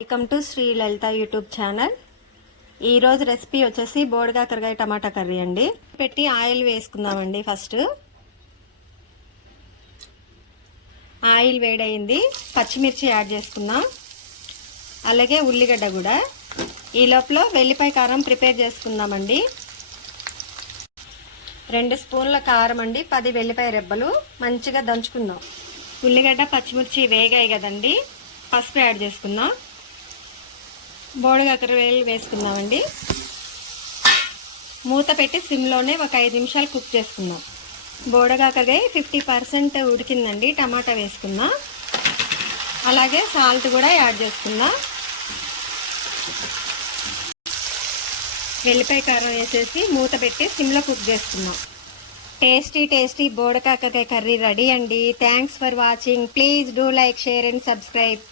Welcome to Sri Lalitha YouTube channel. ఈరోజు recipe వచ్చేసి బోడకాకరకాయ టమాటా కర్రీ అండి. పెట్టి ఆయిల్ వేసుకుందామండి. ఫస్ట్ ఆయిల్ వేడైంది, పచ్చిమిర్చి యాడ్ చేసుకుందాం, అలాగే ఉల్లిగడ్డ కూడా. ఈ లోపల వెల్లిపాయ కారం ప్రిపేర్ చేసుకుందామండి. 2 స్పూన్ల కారం అండి, 10 వెల్లిపాయ రెబ్బలు మంచిగా దంచుకుందాం. ఉల్లిగడ్డ పచ్చిమిర్చి వేగాయి కదండి, పసుపు యాడ్ చేసుకుందాం. బోడకాకరకాయలు వేసుకుందామండి. మూత పెట్టి సిమ్లోనే ఒక 5 నిమిషాలు కుక్ చేసుకుందాం. బోడకాకరకాయ 50% ఉడికిందండి. టమాటా వేసుకుందాం, అలాగే సాల్ట్ కూడా యాడ్ చేసుకుందాం. వెల్లిపాయ కారం వేసేసి మూత పెట్టి సిమ్లో కుక్ చేసుకుందాం. టేస్టీ బోడకాకరకాయ కర్రీ రెడీ అండి. Thanks for watching. Please do like, share and subscribe.